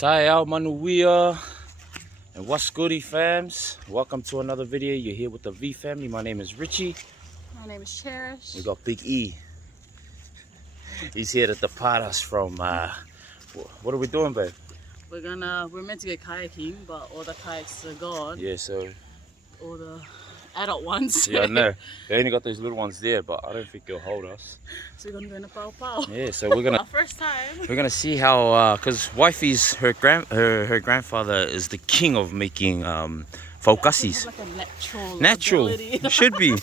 Taeao Manuia and what's goody fams? Welcome to another video. You're here with the Vee Family. My name is Richy. My name is Cherish. We got Big E. He's here to depart us from what are we doing, babe? We're meant to go kayaking, but all the kayaks are gone. Yeah, so all the adult ones. yeah, I know. They only got those little ones there, but I don't think they'll hold us. So we're gonna go in a Paopao. Yeah, so we're gonna Our first time. we're gonna see how because wifey's her grandfather is the king of making faukasis. Like a Natural. It should be.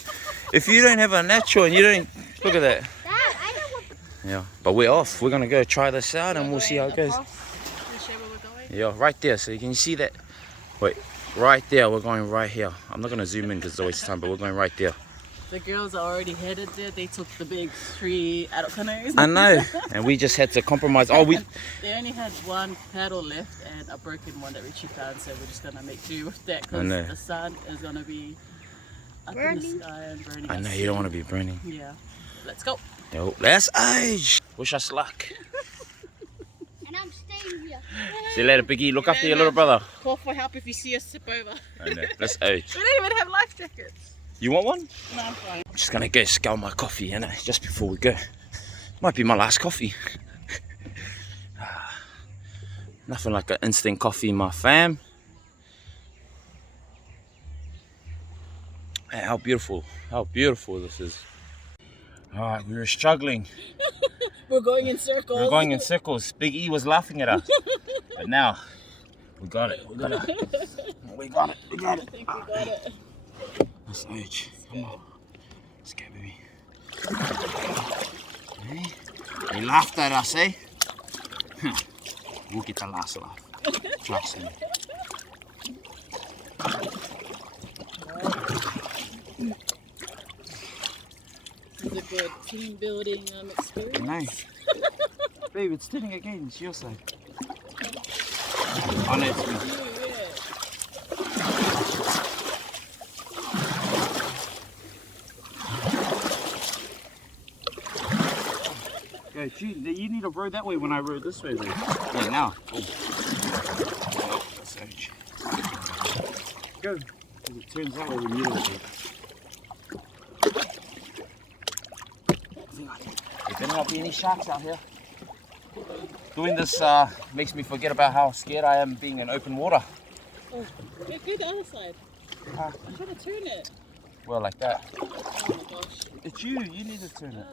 If you don't have a natural and you don't look at that. Dad, I know what. Yeah, but we're off. We're gonna go try this out and we'll see how it goes. Can you show where we're going? Yeah, right there. So you can see that. Wait, right there. We're going right here. I'm not gonna zoom in because it's a waste of time, but we're going right there. The girls are already headed there. They took the big 3 adult canoes. I know, and we just had to compromise. Oh, They only had one paddle left and a broken one that Richy found, so we're just gonna make do with that I know. because the sun is gonna be up in the sky and burning. I know us. you don't want to be burning. Yeah, let's go. Yo, let's age. Wish us luck. And I'm staying here. See you later, Biggie. Look after your little brother. Call for help if you see us tip over. I know. Let's age. We don't even have life jackets. You want one? No, I'm fine. I'm just gonna go scull my coffee, just before we go. Might be my last coffee. Nothing like an instant coffee, my fam. Hey, how beautiful this is. Alright, we were struggling. We're going in circles. We were going in circles. Big E was laughing at us. But now, we got it. We got it. We got it. We got it. I think we got it. Let's age. Come on. Let's go, baby. Hey. They laughed at us, eh? We'll get the last laugh. Trust me. This is a good team building experience. Nice. Babe, it's turning again. It's your side. Oh, no, it's me. Gee, you need to row that way when I row this way, babe. Yeah, now. Oh. Oh, that's edge. Go. It turns that way when you do it. There better not be any sharks out here. Doing this makes me forget about how scared I am being in open water. Oh, go the other side. I'm trying to turn it. Well, like that. Oh my gosh. It's you. You need to turn it.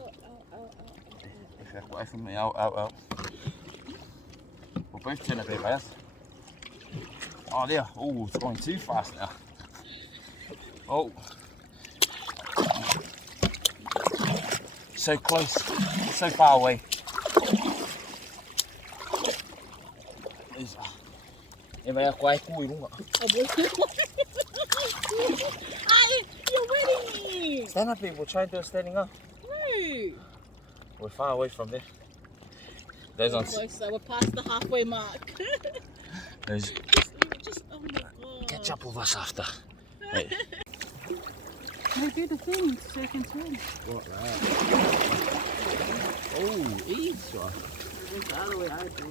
Away from me, out. We'll both turn a bit fast. Oh, there. Oh, it's going too fast now. Oh. So close. So far away. You're winning me! Stand up, people. Try and do it standing up. No! We're far away from there. Those ones. So we're past the halfway mark. Those. Oh my god. Catch up with us after. Hey. No, do the thing so you can turn. What that? Oh, easy. It's the other way I do.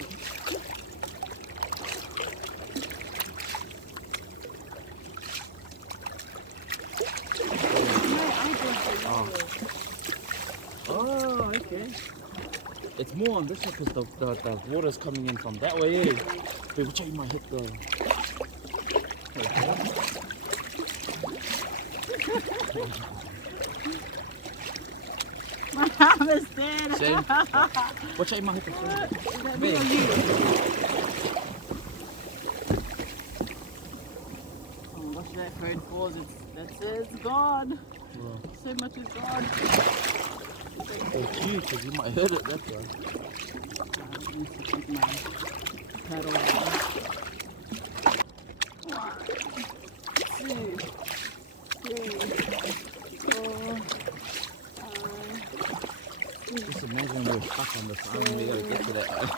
Oh, okay. It's more on this one because the water's coming in from that way. Eh? Wait, which way you might hit the... My arm is dead. Same. Which way you might hit the front? Me or you? Oh, watch that phone falls. It's gone. Yeah. So much is gone. Oh, cute, because you might hit it, that's right. I need to take my paddle out. 1, 2, 3, 4, 5. Just imagine we're stuck on this island, we gotta get to that island.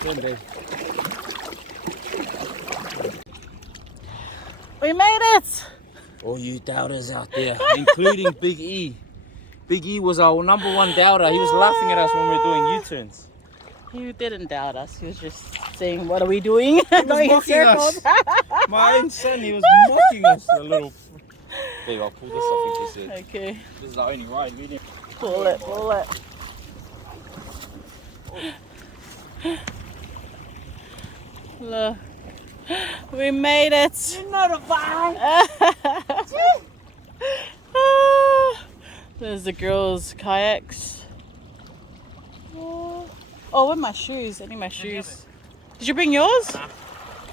Turn, babe. We made it! All you doubters out there, including Big E. Big E was our #1 doubter. He was laughing at us when we were doing U-turns. He didn't doubt us. He was just saying, "What are we doing?" Going in mocking us. circles. My own son, he was mocking us. The little. Babe, I'll pull this off in case Okay. this is our only ride. We didn't. Pull it. Pull it. Look, we made it. You're not a vibe. There's the girls' kayaks. Oh, where are my shoes? I need my shoes. Did you bring yours? Nah.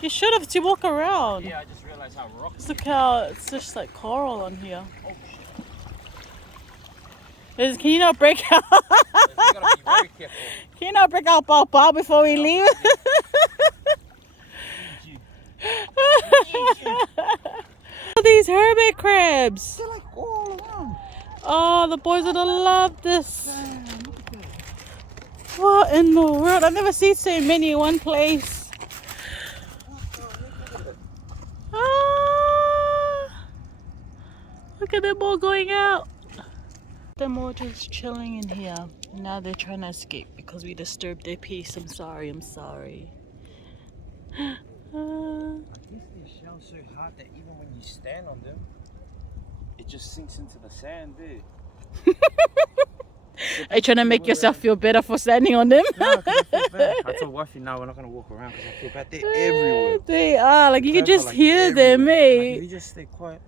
You should have to walk around. Yeah, I just realized how rocky. Just look how it's just like coral on here. Oh Can you not break out? shit. We gotta be very careful. Can you not break out Paopao before we leave? These hermit crabs. They're like all around. Oh, the boys are gonna love this. Damn, look at that. What in the world? I've never seen so many in one place. Ah, look at them all going out. Them all just chilling in here. Now they're trying to escape because we disturbed their peace. I'm sorry. I guess their shell's so hard that even when you stand on them, it just sinks into the sand there. Are you trying to make yourself feel better for standing on them? No, because I feel bad. I told wifey now we're not going to walk around because I feel bad. They're everywhere. They are. Like you can Crabs are, just like, hear them, everywhere. eh? Like, you just stay quiet.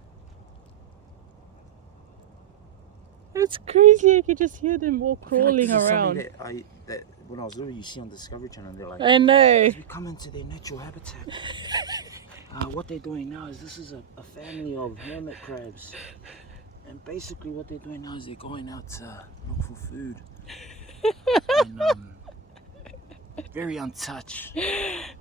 It's crazy. I can just hear them all I feel like crawling this is around. something that when I was little, you see on Discovery Channel, they're like, I know. as we come into their natural habitat. What they're doing now is this is a family of hermit crabs. And basically what they're doing now is they're going out to look for food. And, very untouched.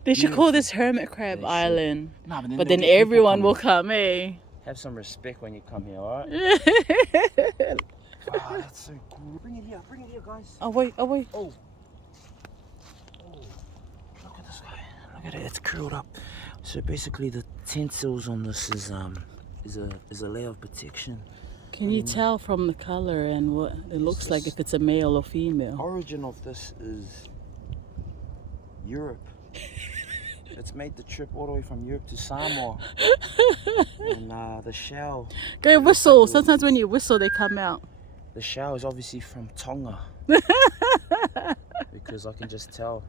They should call this Hermit Crab They should. Island. Nah, But then everyone will come, eh? Have some respect when you come here, alright? Wow, that's so cool. Bring it here, guys. Oh wait. Oh. Look at this guy. Look at it, it's curled up. So basically the tensils on this is a layer of protection. Can you tell from the color and what it looks like if it's a male or female? Origin of this is Europe. It's made the trip all the way from Europe to Samoa. And the shell. Go whistle. Sometimes when you whistle, they come out. The shell is obviously from Tonga. Because I can just tell.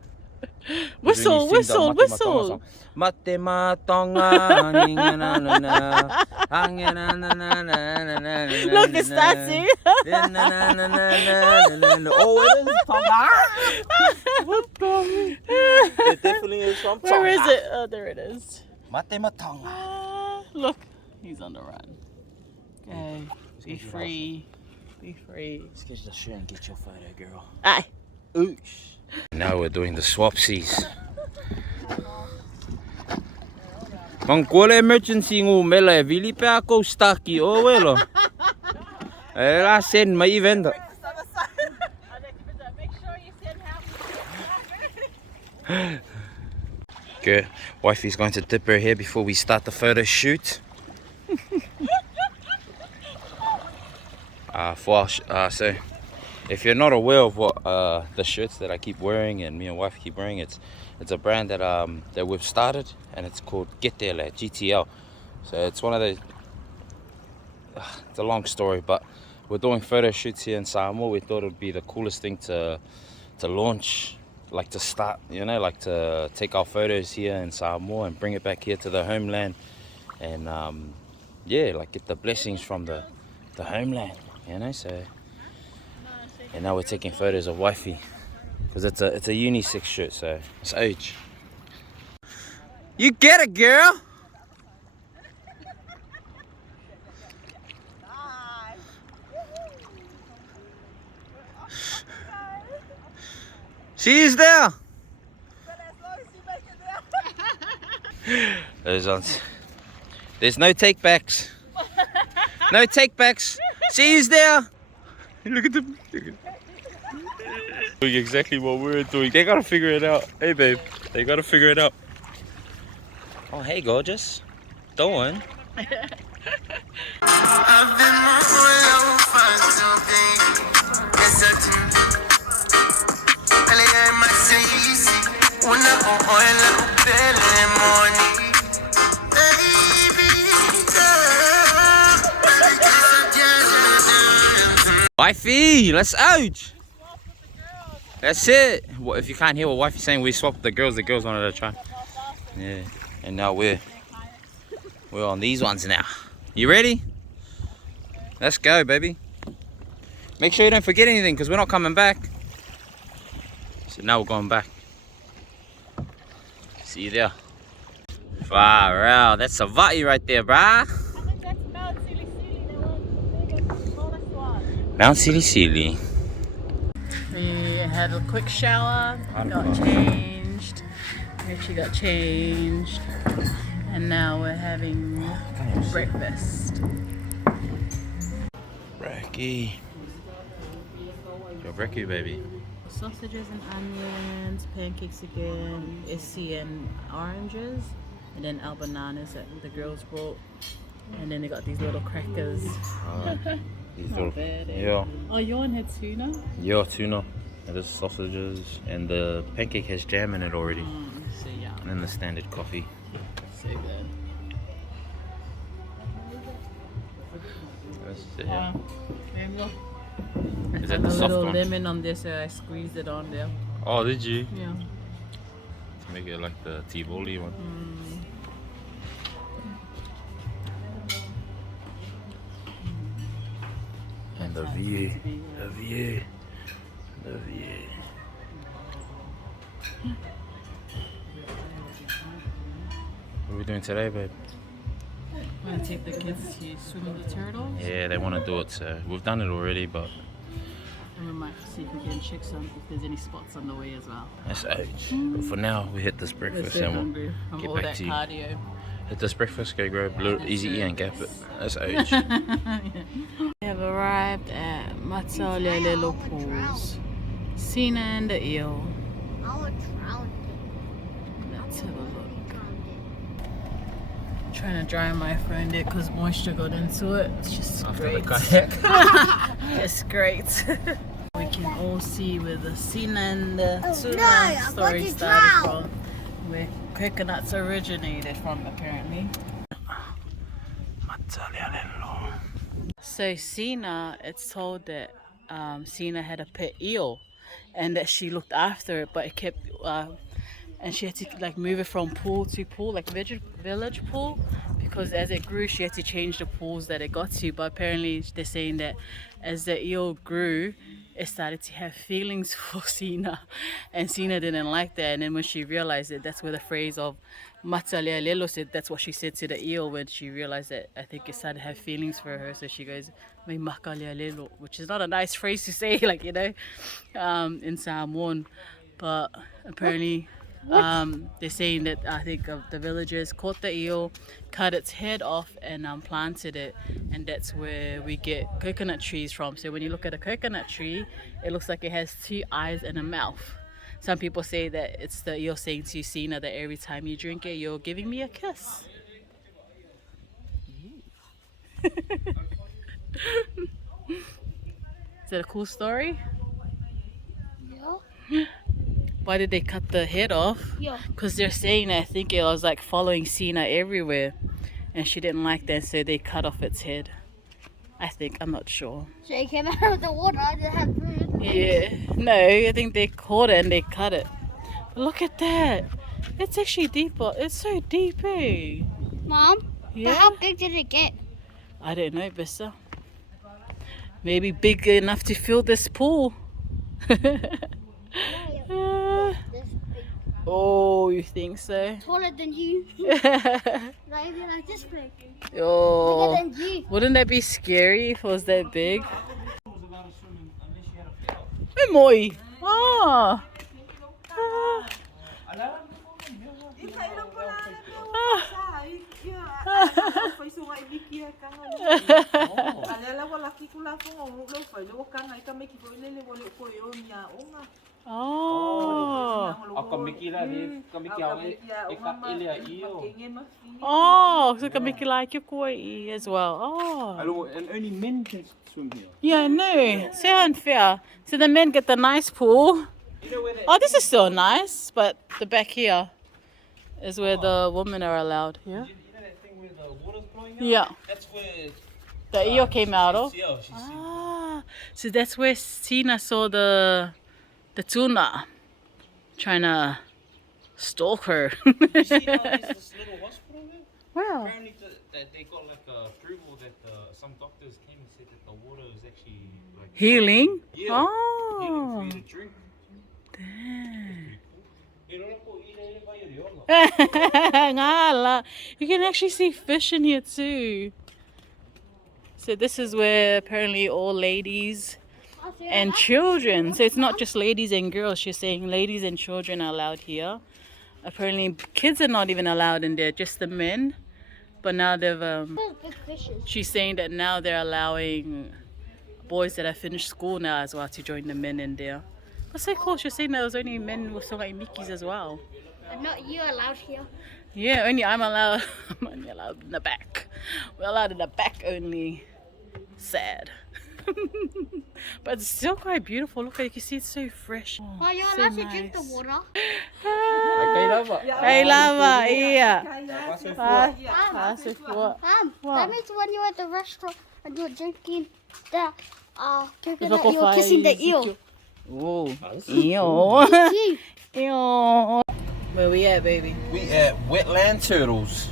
Whistle. Mate ma tonga. Look, it's dancing. Oh, it is Tonga. What the? It definitely is from Tonga. Where is it? Oh, there it is. Mate ma tonga. Look, he's on the run. Okay, be free. Be free. Let's get the shirt and get your photo, girl. Aye. Oosh. Now we're doing the swapsies. Mang kole emergency ngu mele vili pe ako staki o welo. Ela sen mai event. Okay, wifey's going to dip her hair before we start the photo shoot. So if you're not aware of what the shirts that I keep wearing and me and wife keep wearing, it's a brand that we've started, and it's called Getele, GTL. So it's one of the it's a long story, but we're doing photo shoots here in Samoa. We thought it would be the coolest thing to launch, like to start, you know, like to take our photos here in Samoa and bring it back here to the homeland, and yeah, like get the blessings from the homeland, you know. So, and now we're taking photos of wifey because it's a unisex shirt, so it's age. You get it, girl. She's there. There's no take-backs. No take-backs. She's there. Look at them. Doing exactly what we're doing. They gotta figure it out. Hey, babe. They gotta figure it out. Oh, hey, gorgeous. Dawn. I've been my Wifey, let's out. That's it. Well, if you can't hear what wifey's saying, we swapped the girls. The girls wanted to try. Yeah, and now we're on these ones now. You ready? Let's go, baby. Make sure you don't forget anything because we're not coming back. So now we're going back. See you there. Far out. That's Savati right there, brah. I think that's Mount Silly Silly, the tallest one. Mount Silly Silly. We had a quick shower, got changed. Richy got changed. And now we're having breakfast. Brekkie. Your brekkie, baby. Sausages and onions, pancakes again, issy and oranges, and then our bananas that the girls brought. And then they got these little crackers. These Not little, bad, eh? yeah. Oh, your one had tuna? Yeah, tuna. And there's sausages. And the pancake has jam in it already. So yeah, And then the standard coffee. so good. That's it, yeah. There you go. Is I that put the a soft little one? lemon on this, so I squeezed it on there. Oh, did you? Yeah. To make it like the Tivoli one. And the Vee. The Vee. The Vee. What are we doing today, babe? I'm gonna take the kids to swim with the turtles. Yeah, they want to do it, so we've done it already, but And we might see if we can check some if there's any spots on the way as well. that's age. But for now, we hit this We're breakfast so and hungry we'll from get all back that to you. cardio. Hit this breakfast, go grab a little easy and gap it. That's age. We have arrived at Mataolealelo pools. Sina and the eel. I would drown Let's have a look. Trying to dry my phone there because moisture got into it. It's just great. It's great. We can all see where the Sina and the tuna no, I'm story going to started drown. from. Where coconuts originated from, apparently. So Sina, it's told that Sina had a pet eel and that she looked after it, but it kept and she had to like move it from pool to pool, like village pool, because as it grew she had to change the pools that it got to. But apparently they're saying that as the eel grew, it started to have feelings for Sina, and Sina didn't like that. And then when she realized it, that's where the phrase of Mataolealelo said, that's what she said to the eel when she realized that I think it started to have feelings for her. So she goes, "May Mataolealelo," which is not a nice phrase to say, like, you know, in Samoan. But apparently they're saying that I think the villagers caught the eel, cut its head off and planted it, and that's where we get coconut trees from. So when you look at a coconut tree, it looks like it has two eyes and a mouth. Some people say that it's the eel saying to Sina that every time you drink it, you're giving me a kiss. Is that a cool story? Yeah. Why did they cut the head off? Yeah. Because they're saying that I think it was like following Sina everywhere, and she didn't like that, so they cut off its head. I think, I'm not sure. So it came out of the water. I didn't have food. Yeah, no, I think they caught it and they cut it. But look at that. It's actually deeper. It's so deep, eh? Mom, Yeah. but how big did it get? I don't know, Bissa. Maybe big enough to fill this pool. This big. Oh, you think so? Taller than you. Not even like this big. Oh, Bigger than you. wouldn't that be scary if it was that big? Hey, Moi. Ah. Oh. Oh, so kami like you koi as well. Oh. And only men can swim here. Yeah, no. So unfair. So the men get the nice pool Oh, this is still nice, but the back here is where the women are allowed. Yeah. You know that thing where the water's flowing out? Yeah. That's where The eel came out of. Yeah, she's Ah, so that's where Sina saw the tuna trying to stalk her. You see how there's this little hospital there? Wow. Apparently that they got like approval that some doctors came and said that the water is actually like Healing? Yeah. Oh. Healing for you to drink. Ngala. You can actually see fish in here too. So this is where apparently all ladies and children, so it's not just ladies and girls, she's saying ladies and children are allowed here. Apparently kids are not even allowed in there, just the men. But now they've Big fishes. she's saying that now they're allowing boys that have finished school now as well to join the men in there. That's so cool. She was saying there was only men with like Mickeys as well. But not you allowed here. Yeah, only I'm allowed. I'm only allowed in the back. We're allowed in the back only. Sad. But it's still quite beautiful. Look, you can see it's so fresh. Oh, you're so allowed to drink the nice. water. Hey, lava, yeah. That means when you're at the restaurant and you're drinking the You're coconut, you're kissing the eel. Oh, ew. See? Ew. Where we at, baby? We at Wetland Turtles.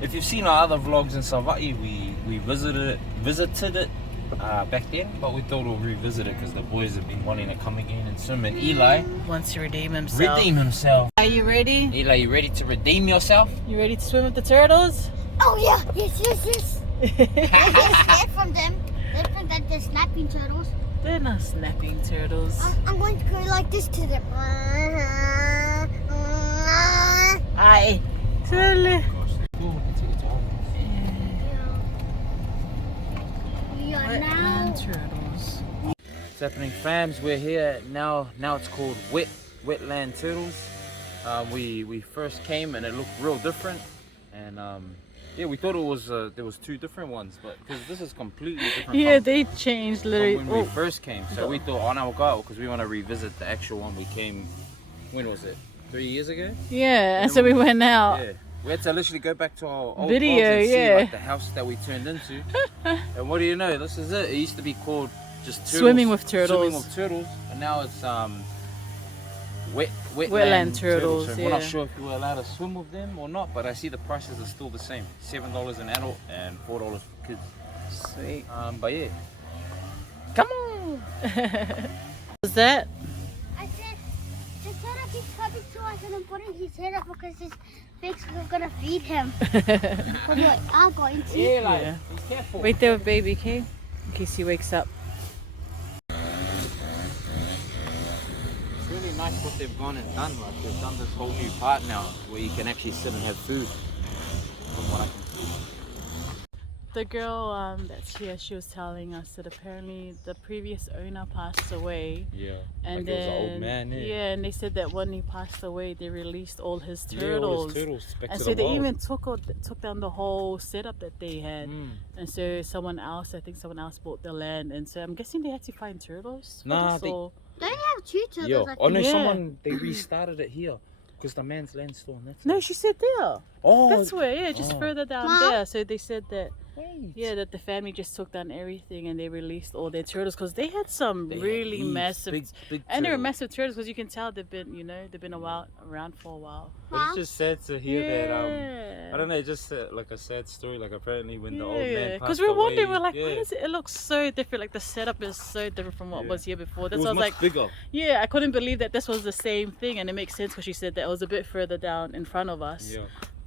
If you've seen our other vlogs in Savai'i, we visited it back then, but we thought we'll revisit it because the boys have been wanting to come again and swim. And Eli Wants to redeem himself. redeem himself. Are you ready? Eli, you ready to redeem yourself? You ready to swim with the turtles? Oh yeah, yes. They're from them. They're from them. They're snapping turtles. They're not snapping turtles. I'm going to go like this to them. Aye. Totally. We are now. Wetland turtles. What's happening, fams? We're here now. Now it's called Wetland Turtles. We first came and it looked real different, and yeah, we thought it was there was two different ones, but because this is completely different. Yeah, from, they changed literally. from when we first came. So we thought on our go because we want to revisit the actual one we came. When was it? 3 years ago? Yeah, and so we went out. Yeah. We had to literally go back to our old Video, vlogs and see yeah. like the house that we turned into. And what do you know? This is it. It used to be called just turtles, Swimming with turtles. Swimming with turtles, and now it's Wetland turtles, So yeah. we're not sure if you were allowed to swim with them or not, but I see the prices are still the same: $7 an adult and $4 for kids. Sweet. But yeah, come on. What's that? I said, the turtle keeps coming to us and I'm putting his head up because his pigs are going to feed him. Because we are going to. Yeah. Be careful. Wait there with baby, okay? In case he wakes up. It's really nice what they've gone and done. Like they've done this whole new part now where you can actually sit and have food. From what I can see. The girl that's here, she was telling us that apparently the previous owner passed away. Yeah. And like then, it was an old man. yeah, and they said that when he passed away, they released all his Yeah, turtles. all his turtles back And to so the they wild. even took down the whole setup that they had. Mm. And so someone else bought the land. And so I'm guessing they had to find turtles. for Nah, this, they- or- They only have two turtles. Yeah. I Oh no, think. Yeah. someone they restarted it here because the man's land's still in that. No, side. she said there. Oh. That's where, yeah, just Oh. further down Mom? there. So they said that, Wait. yeah, that the family just took down everything and they released all their turtles because they had some They had really heaps, massive, big and they were turtles. massive turtles because you can tell they've been, around for a while. But it's just sad to hear that. Yeah. I don't know, just like a sad story. Like apparently when the old man Yeah, passed because we were wondering, away, we're like, yeah, why does it look so different? Like the setup is so different from what Yeah. was here before. it That's was why I was much like, bigger. yeah, I couldn't believe that this was the same thing, and it makes sense because she said that it was a bit further down in front of us. Yeah.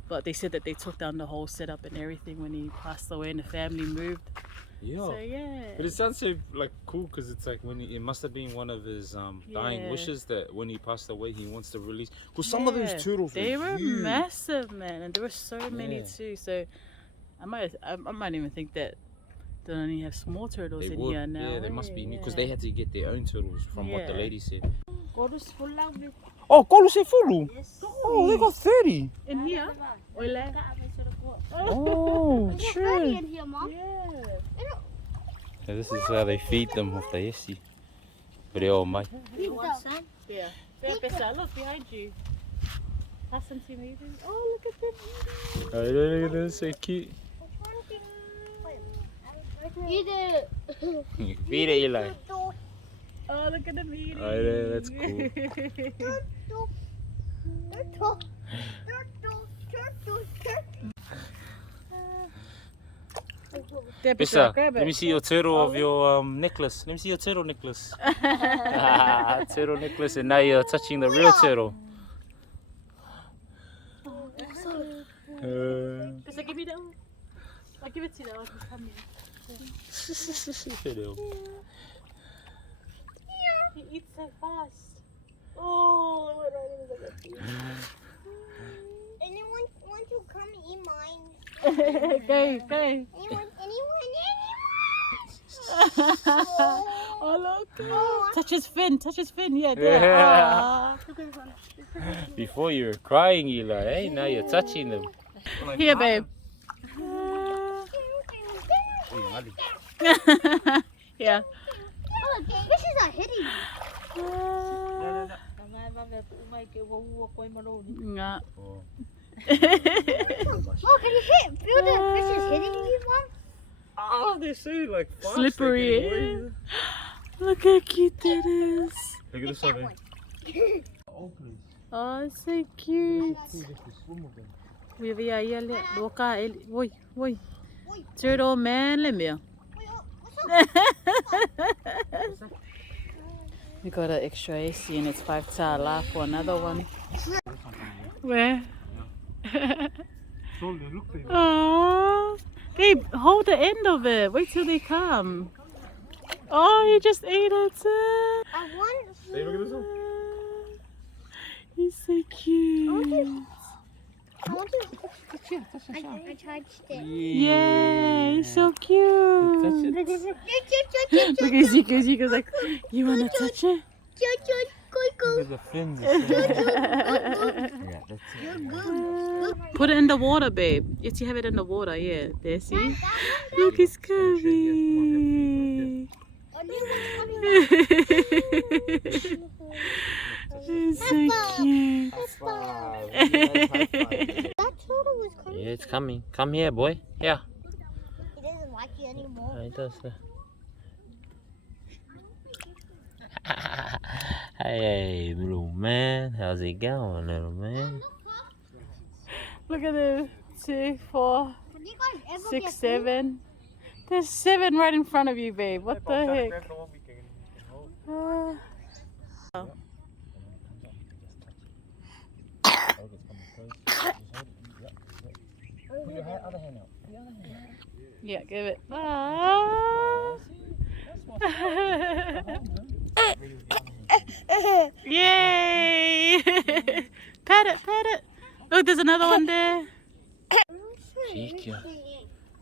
But they said that they took down the whole setup and everything when he passed away and the family moved. Yeah. So yeah. But it sounds so like cool because it's like when it must have been one of his dying Yeah. wishes that when he passed away he wants to release. Because some of Yeah, those turtles they were huge. massive, man, and there were so many Yeah. too. So I might even think that they only have small turtles They in would. here now. Yeah, they must be new because Yeah. they had to get their own turtles from what the Yeah. lady said. Gordos full of it. Oh, Kolu se fulu. Yes. Oh, they got 30. In here. Oile. Oh, There's true. 30 in here, Mom. Yeah. So this is how they feed them with the yesi. Reo mai. You want some? Yeah. Look behind you. Listen to me. Oh, look at them. Oh, look at this, so cute. Eat it. Feed it, Eli. Oh, look at them eating. Oh, yeah, that's cool. Bissa, let me see your turtle of your necklace. Let me see your turtle necklace. Turtle necklace, and now you're touching the real turtle. Just give me that one. I'll give it to you. Come here. He eats so fast. Oh, Anyone want to come eat mine? go. Anyone? Oh, look. Touch his fin. Yeah, there. Yeah. Before you were crying, Eli, hey? Now you're touching them. Here, babe. Yeah. Oh, fishes are hitting me. Yeah. Oh, can you feel the fishes hitting me, Mom? Oh, they're so like Slippery. Look how cute that is. Look at this one. Oh, it's so cute. Woi. Turtle man, let me. We got an extra AC and it's 5 tala for another one. Where? Oh, babe, hold the end of it. Wait till they come. Oh, he just ate it. I want. Hey, look at this one. He's so cute. I want to. I touched it. Yay, he's so cute. Look at Zico. Zico's like, you want to touch it? Look at the fins. Yeah, that's it. Put it in the water, babe. Yes, you have it in the water. Yeah, there, see? Look, it's coming. It's so cute. That turtle was coming. Yeah, it's coming. Come here, boy. Yeah. He doesn't like you anymore. He does. Hey, little man. How's it going, little man? Look at them. 2, 4, Have you guys ever 6, get 7. There's 7 right in front of you, babe. What the heck? Put your other hand out. Yeah, give it. Ah. Yay! Pat it. Look, there's another one there. Chica.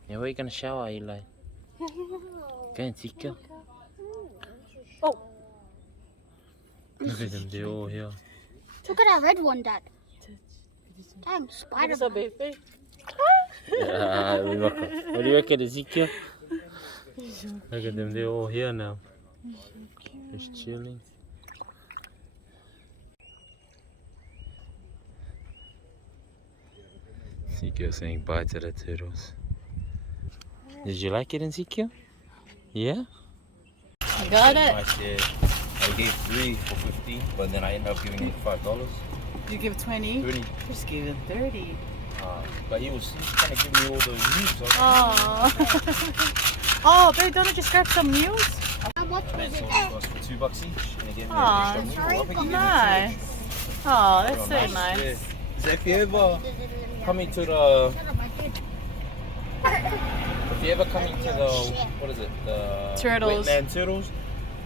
Yeah, where are you going to shower, Eli? Go and Chica. Oh. Look at them, they're all here. Look at that red one, Dad. Dang, spider. What's up, baby? What do you reckon, Ezekiel? Look at them, they're all here now. Just chilling. Ezekiel saying bye to the turtles. Did you like it, Ezekiel? Yeah? I got it. I said I gave 3 for 15, but then I ended up giving him $5. You give 20? 20. Just give him 30. But he was trying to give me all the news. Oh. Oh, babe, don't I just grab some meals? How much And was so it? it was for $2 each, and they gave me Aw, an extra meal. I think he gave me Nice. Oh, that's so Yeah. nice. So if you ever coming to the, what is it? The Turtles. wetland turtles.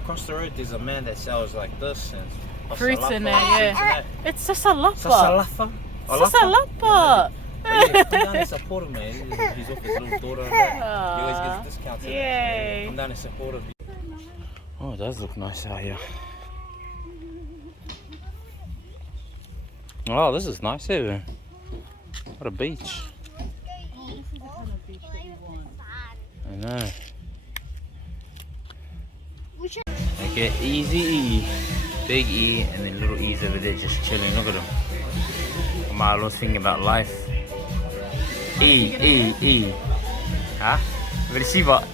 Across the road, there's a man that sells like this and Fruits in there, Alofa, yeah. It's Sasalapa. Sasalapa. Sasalapa. Yeah, come down and support him, man. He's off his little daughter and that. He always Aw. gets discounts. and that. Yay. Come down and support him. Oh, it does look nice out here. Oh, this is nice here. What a beach. I know. Okay, easy E. Big E and then little E's over there just chilling. Look at them. Marlo's thinking about life. E. Huh? What is she about?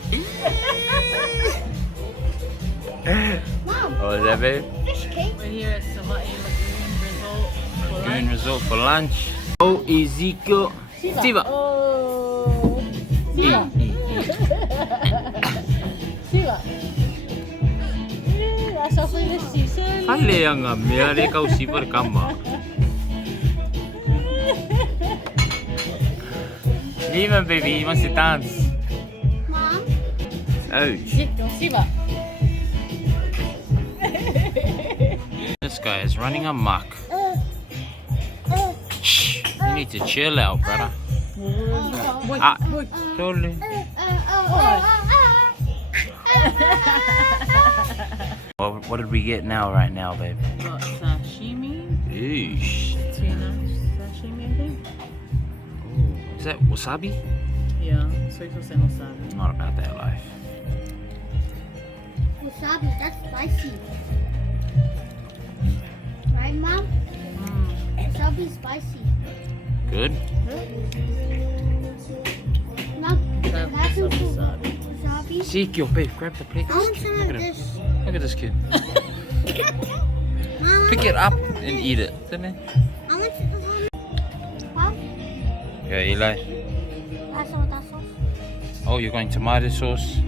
Mom, Oh, is that babe? fish cake. We're here at Samoan Green resort for lunch. Oh, Ezekiel. Siva. Oh, Sina. Sina. Asal pun dia season. Hale yang mea kau Siva kama. Lima baby, he wants to dance. Mom, Oh, Siva. this guy is running amok. Shh, you need to chill out, brother. Ah, totally. What did we get right now, babe? Got sashimi. Eesh. Tuna sashimi, I think. Is that wasabi? Yeah, soy sauce and wasabi. Not about that life. wasabi, that's spicy. Right, Mom? Wasabi is spicy. Good? Now, That that's was wasabi. wasabi. Ezekiel, babe, grab the plate. I want some Look of at him. this. Look at this kid. Mom, Pick it up and eat it. Didn't it? I want some. Mom, Yeah, Eli. that's all that sauce. Oh, you're going tomato sauce.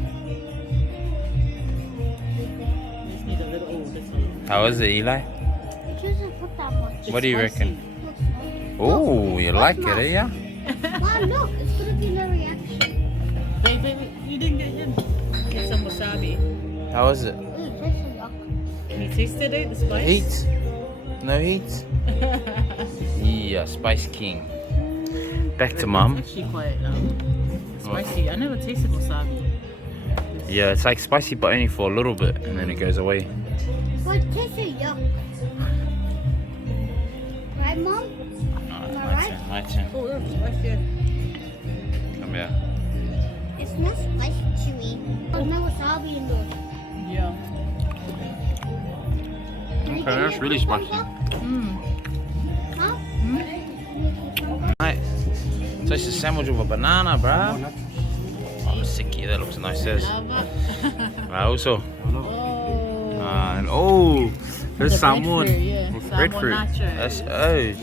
Just need a little. Oh, this one. How is it, Eli? It doesn't put that much. What do you Spicy. reckon? Oh, you like it, eh? Yeah? Mom, look, it's gonna be no reaction. Wait. You didn't get him. Get some wasabi. How is it? Ooh, this is yuck. He tasted it, the spice. Heat? No heat? Yeah, Spice King. Back to mom. It's actually quite spicy. I never tasted wasabi. Yeah, it's like spicy, but only for a little bit, and then it goes away. But it tastes like yuck. Right, Mom? My turn. Oh, it's spicy. Come here. It's not spicy to me. There's no wasabi in there. Yeah. Okay, that's really spicy. Huh? Right. So it's a sandwich with a banana, bruh. Oh, the sickie, that looks nice, says. Right, also. Oh. And oh, there's The Samoan. breadfruit, yeah. With Samoan breadfruit. Nacho. That's age.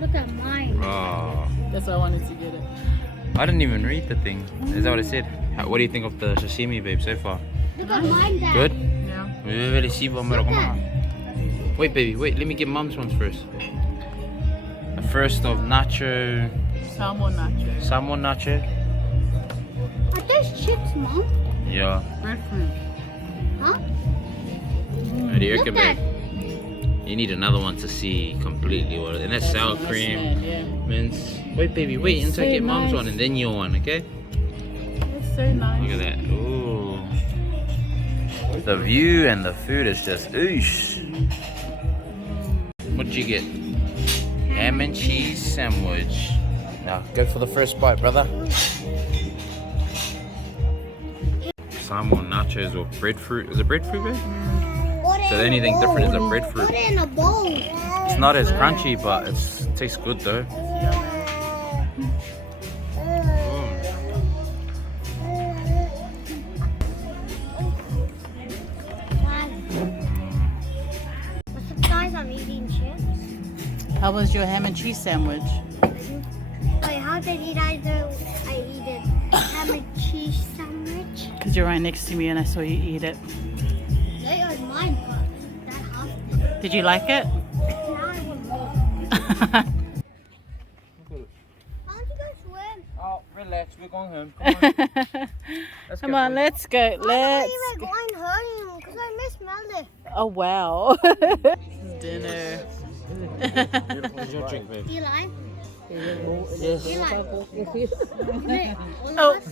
Look at mine. Oh. That's why I wanted to get it. I didn't even read the thing. Is that what it said? What do you think of the sashimi, babe, so far? Look at mine, Dad. Good? Yeah. Wait, baby, wait. Let me get mom's ones first. The first of Nacho. Salmon nacho. Samoan Nacho. Are those chips, Mom? Yeah. Breadfruit. Huh? What do you reckon, Look, Dad. babe? You need another one to see completely what it is. And that's sour cream, Yeah. mince. Wait, baby, wait It's until I so get mom's nice. one and then your one, okay? It's so nice. Look at that. Ooh. The view and the food is just oosh. What'd you get? Ham and cheese sandwich. Now go for the first bite, brother. Samoan nachos with breadfruit. Is it breadfruit, babe? So the only thing different is the breadfruit. Put it in a bowl. It's not as crunchy, but it tastes good though. What's up, guys? I'm eating chips. How was your ham and cheese sandwich? Wait, how did I do? I eat a ham and cheese sandwich. Because you're right next to me and I saw you eat it. They are mine, but that half did. Did you like it? Now I want more. How did you guys swim? Oh, relax. We're going home. Come on, let's go. I Let's. thought you were going home because I misspelled it. Oh wow. Dinner. What's your drink, babe? Eli? Yes. Eli? Oh.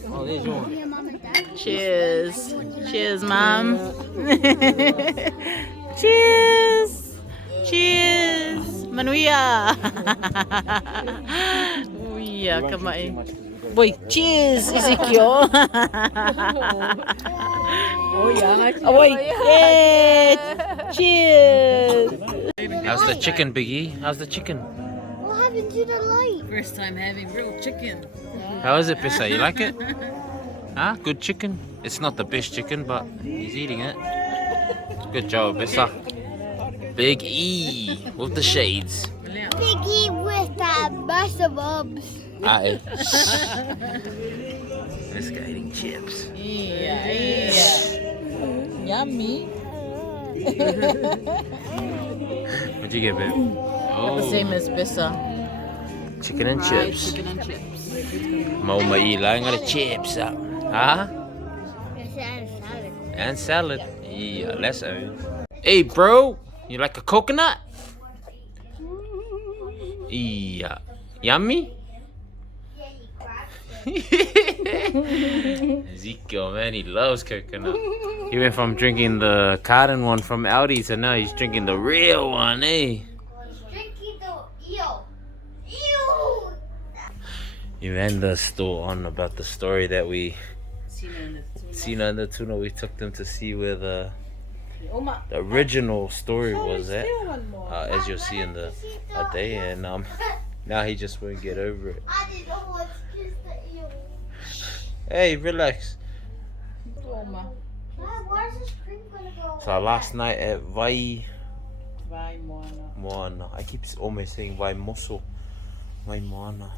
Oh, there's your one. Your mom and dad? Cheers. Cheers, Mom. Cheers. Cheers. Manuia. Uia, kamay. Boy, cheers, Ezekiel. Oh yeah. Oh yeah. Cheers. How's the chicken, Biggie? How's the chicken? What happened to the light? First time having real chicken. How is it, Pissa? You like it? Huh? Good chicken? It's not the best chicken, but he's eating it. Good job, Pissa. Big E with the shades. Piggy with the muscle bumps. Aye. This guy eating chips. Yeah. Yummy. What'd you get, babe? Oh, Same as Bissa. chicken and Fried chips. chicken and chips. Mau mailang ada chips. Huh? It's a salad. And salad. Yeah, let's go. Hey, bro. You like a coconut? Yeah. Yummy? Ezekiel, man, he loves coconut. He went from drinking the carton one from Aldi to now he's drinking the real one, eh? He's drinking the eel. Ew! You end the store on about the story that we Sina Sina and the tuna. and the tuna. We took them to see where the Oma. original story was at, Still one more. as you'll see in the a day, and now he just won't get over it. I didn't know what's just the eel. Hey, relax. Oma. Where's this cream gonna go? So last night at Vai Vai moana. Moana, I keep almost saying Vai Moso, Vai Moana.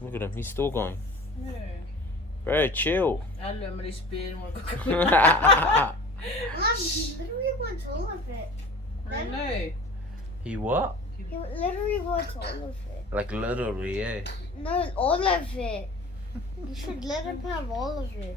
Look at him, he's still going. Yeah. Bro, chill. I literally spin one. Mom, he literally wants all of it. I know. He what? He literally wants all of it. Like literally, yeah. No, all of it. You should let him have all of it.